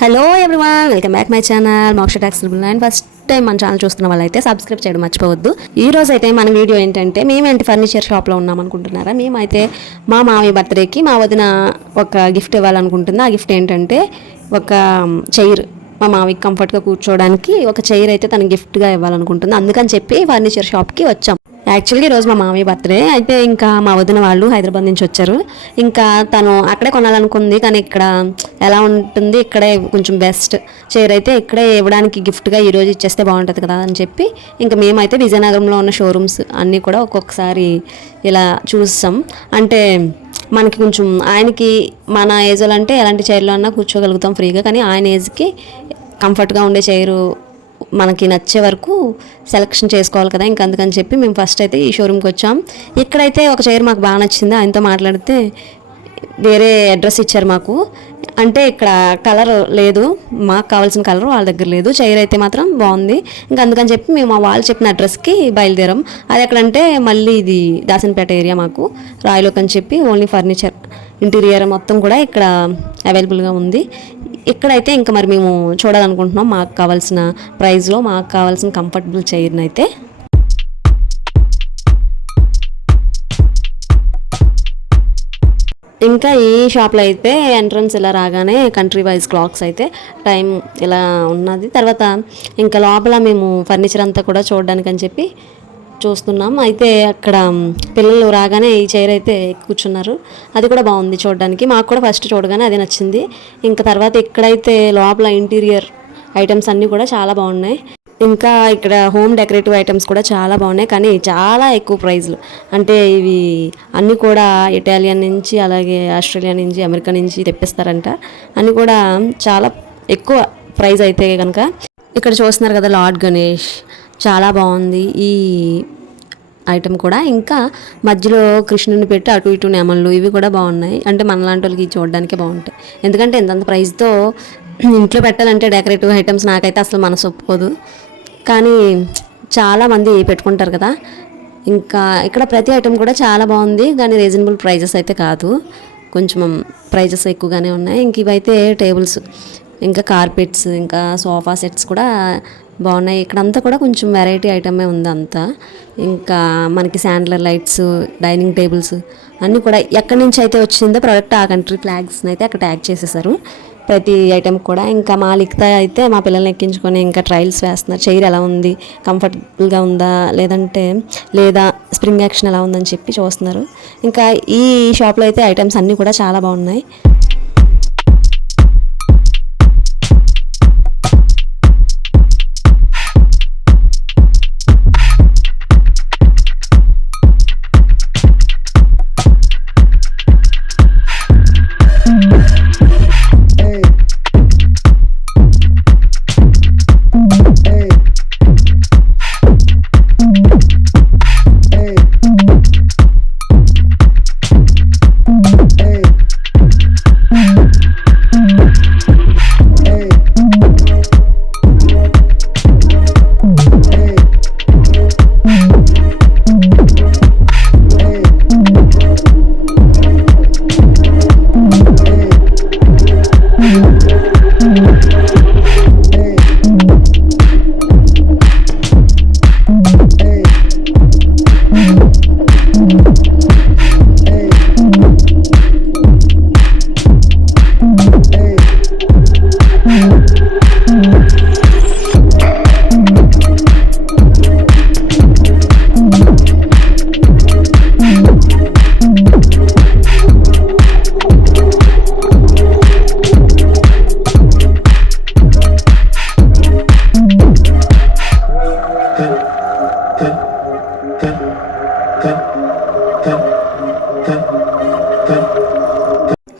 Hello everyone, welcome back my channel మోక్ష taxable. And first time మన channel చూస్తున్న వాళ్ళైతే సబ్స్క్రైబ్ చేయడం మర్చిపోవద్దు. ఈ రోజు అయితే మన వీడియో ఏంటంటే, మేమేంటి ఫర్నిచర్ షాప్లో ఉన్నాం అనుకుంటున్నారా? మేమైతే మా మామయ్య బర్త్డేకి మా వదిన ఒక గిఫ్ట్ ఇవ్వాలనుకుంటుంది. ఆ గిఫ్ట్ ఏంటంటే ఒక చైర్. మా మామయ్యకి కంఫర్ట్గా కూర్చోవడానికి ఒక చైర్ అయితే తను గిఫ్ట్గా ఇవ్వాలనుకుంటుంది. అందుకని చెప్పి ఫర్నిచర్ షాప్కి వచ్చాం. యాక్చువల్గా ఈరోజు మా మామయ్య బర్త్డే అయితే, ఇంకా మా వదిన వాళ్ళు హైదరాబాద్ నుంచి వచ్చారు. ఇంకా తను అక్కడే కొనాలనుకుంది, కానీ ఇక్కడ ఎలా ఉంటుంది, ఇక్కడే కొంచెం బెస్ట్ చైర్ అయితే ఇక్కడే ఇవ్వడానికి గిఫ్ట్గా ఈరోజు ఇచ్చేస్తే బాగుంటుంది కదా అని చెప్పి, ఇంకా మేమైతే విజయనగరంలో ఉన్న షోరూమ్స్ అన్నీ కూడా ఒక్కొక్కసారి ఇలా చూస్తాం. అంటే మనకి కొంచెం ఆయనకి మన ఏజ్లో అంటే ఎలాంటి చైర్లో అన్నా కూర్చోగలుగుతాం ఫ్రీగా, కానీ ఆయన ఏజ్కి కంఫర్ట్గా ఉండే చైరు మనకి నచ్చే వరకు సెలెక్షన్ చేసుకోవాలి కదా. ఇంకా అందుకని చెప్పి మేము ఫస్ట్ అయితే ఈ షోరూమ్కి వచ్చాం. ఇక్కడైతే ఒక చైర్ మాకు బాగా నచ్చింది. ఆయనతో మాట్లాడితే వేరే అడ్రస్ ఇచ్చారు మాకు. అంటే ఇక్కడ కలర్ లేదు, మాకు కావాల్సిన కలర్ వాళ్ళ దగ్గర లేదు. చైర్ అయితే మాత్రం బాగుంది. ఇంకా అందుకని చెప్పి మేము ఆ వాళ్ళు చెప్పిన అడ్రస్కి బయలుదేరాం. అది ఎక్కడంటే మళ్ళీ ఇది దాసన్పేట ఏరియా, మాకు రాయలోక్ అని చెప్పి ఓన్లీ ఫర్నిచర్ ఇంటీరియర్ మొత్తం కూడా ఇక్కడ అవైలబుల్గా ఉంది. ఇక్కడైతే ఇంకా మరి మేము చూడాలనుకుంటున్నాం మాకు కావాల్సిన ప్రైస్లో మాకు కావాల్సిన కంఫర్టబుల్ చైర్ని అయితే. ఇంకా ఈ షాప్లో అయితే ఎంట్రన్స్ ఇలా రాగానే కంట్రీ వైజ్ క్లాక్స్ అయితే టైం ఇలా ఉన్నది. తర్వాత ఇంకా లోపల మేము ఫర్నిచర్ అంతా కూడా చూడడానికి అని చెప్పి చూస్తున్నాం. అయితే అక్కడ పిల్లలు రాగానే ఈ చైర్ అయితే కూర్చున్నారు. అది కూడా బాగుంది చూడడానికి. మాకు కూడా ఫస్ట్ చూడగానే అది నచ్చింది. ఇంకా తర్వాత ఇక్కడైతే లోపల ఇంటీరియర్ ఐటమ్స్ అన్నీ కూడా చాలా బాగున్నాయి. ఇంకా ఇక్కడ హోమ్ డెకరేటివ్ ఐటమ్స్ కూడా చాలా బాగున్నాయి, కానీ చాలా ఎక్కువ ప్రైజ్లు. అంటే ఇవి అన్నీ కూడా ఇటాలియన్ నుంచి, అలాగే ఆస్ట్రేలియా నుంచి, అమెరికా నుంచి తెప్పిస్తారంట. అన్నీ కూడా చాలా ఎక్కువ ప్రైజ్ అయితే కనుక. ఇక్కడ చూస్తున్నారు కదా లార్డ్ గణేష్, చాలా బాగుంది ఈ ఐటమ్ కూడా. ఇంకా మధ్యలో కృష్ణుని పెట్టి అటు ఇటు నెమళ్ళు, ఇవి కూడా బాగున్నాయి. అంటే మనలాంటి వాళ్ళకి చూడడానికే బాగుంటాయి. ఎందుకంటే ఇంతంత ప్రైస్తో ఇంట్లో పెట్టాలంటే డెకరేటివ్ ఐటమ్స్ నాకైతే అసలు మనసు ఒప్పుకోదు, కానీ చాలామంది పెట్టుకుంటారు కదా. ఇంకా ఇక్కడ ప్రతి ఐటమ్ కూడా చాలా బాగుంది, కానీ రీజనబుల్ ప్రైజెస్ అయితే కాదు, కొంచెం ప్రైజెస్ ఎక్కువగానే ఉన్నాయి. ఇంక ఇవైతే టేబుల్స్, ఇంకా కార్పెట్స్, ఇంకా సోఫా సెట్స్ కూడా బాగున్నాయి. ఇక్కడంతా కూడా కొంచెం వెరైటీ ఐటమే ఉంది అంతా. ఇంకా మనకి శాండ్లర్ లైట్స్, డైనింగ్ టేబుల్స్ అన్నీ కూడా ఎక్కడి నుంచి అయితే వచ్చిందో ప్రోడక్ట్, ఆ కంట్రీ ఫ్లాగ్స్ని అయితే అక్కడ ట్యాగ్ చేసేసారు ప్రతి ఐటెం కూడా. ఇంకా మా లిఖిత అయితే మా పిల్లల్ని ఎక్కించుకొని ఇంకా ట్రయల్స్ వేస్తున్నారు. చైర్ ఎలా ఉంది, కంఫర్టబుల్గా ఉందా లేదా స్ప్రింగ్ యాక్షన్ ఎలా ఉందని చెప్పి చూస్తున్నారు. ఇంకా ఈ షాప్లో అయితే ఐటమ్స్ అన్నీ కూడా చాలా బాగున్నాయి.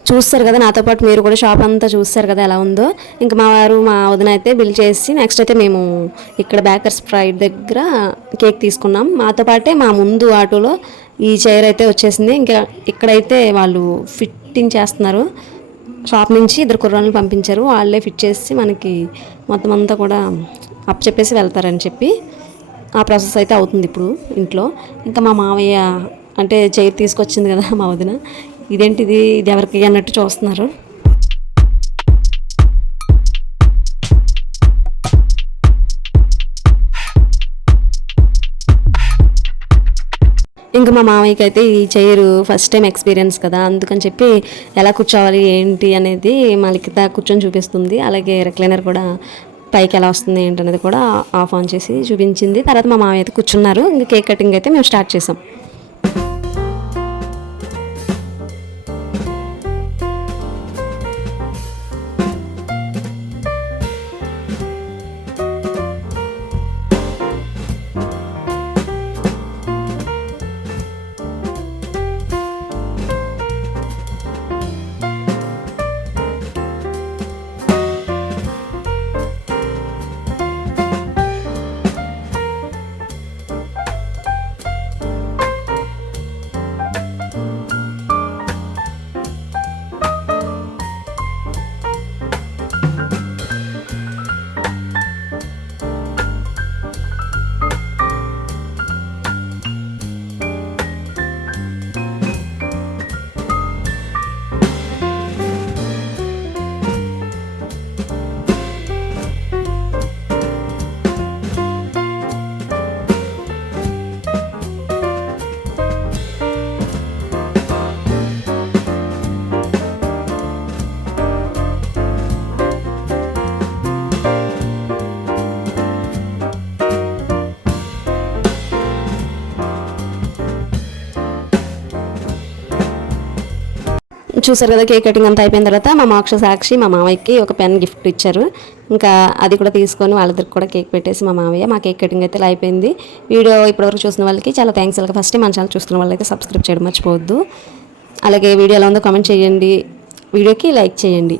చూస్తారు కదా, నాతో పాటు మీరు కూడా షాప్ అంతా చూస్తారు కదా ఎలా ఉందో. ఇంకా మా వారు మా వదిన అయితే బిల్ చేసి, నెక్స్ట్ అయితే మేము ఇక్కడ బేకర్స్ ఫ్రైడ్ దగ్గర కేక్ తీసుకున్నాం. మాతో పాటే మా ముందు ఆటోలో ఈ చైర్ అయితే వచ్చేసింది. ఇంకా ఇక్కడైతే వాళ్ళు ఫిట్టింగ్ చేస్తున్నారు. షాప్ నుంచి 2 కుర్రాళ్ళని పంపించారు, వాళ్ళే ఫిట్ చేసి మనకి మొత్తం అంతా కూడా అప్ చెప్పేసి వెళ్తారని చెప్పి ఆ ప్రాసెస్ అయితే అవుతుంది ఇప్పుడు ఇంట్లో. ఇంకా మా మావయ్య అంటే చైర్ తీసుకొచ్చింది కదా మా వదిన, ఇదేంటిది, ఇది ఎవరికి అన్నట్టు చూస్తున్నారు. మా మామయ్యకి అయితే ఈ చైర్ ఫస్ట్ టైం ఎక్స్పీరియన్స్ కదా, అందుకని చెప్పి ఎలా కూర్చోవాలి ఏంటి అనేది మా లిఖిత కూర్చొని చూపిస్తుంది. అలాగే రిక్లైనర్ కూడా పైకి ఎలా వస్తుంది ఏంటనేది కూడా ఆఫ్ ఆన్ చేసి చూపించింది. తర్వాత మా మామయ్య అయితే కూర్చున్నారు. ఇంకా కేక్ కటింగ్ అయితే మేము స్టార్ట్ చేసాం. చూసారు కదా, కేక్ కటింగ్ అంతా అయిపోయిన తర్వాత మా మోక్ష సాక్షి మా మామయ్యకి ఒక పెన్ గిఫ్ట్ ఇచ్చారు. ఇంకా అది కూడా తీసుకొని వాళ్ళిద్దరికి కూడా కేక్ పెట్టేసి మా మామయ్య మా కేక్ కటింగ్ అయితే ఇలా అయిపోయింది. వీడియో ఇప్పటివరకు చూసిన వాళ్ళకి చాలా థ్యాంక్స్. అలాగే ఫస్ట్ టైం మన ఛానల్ చూస్తున్న వాళ్ళైతే సబ్స్క్రైబ్ చేయడం మర్చిపోవద్దు. అలాగే వీడియో ఎలా ఉందో కామెంట్ చేయండి, వీడియోకి లైక్ చేయండి.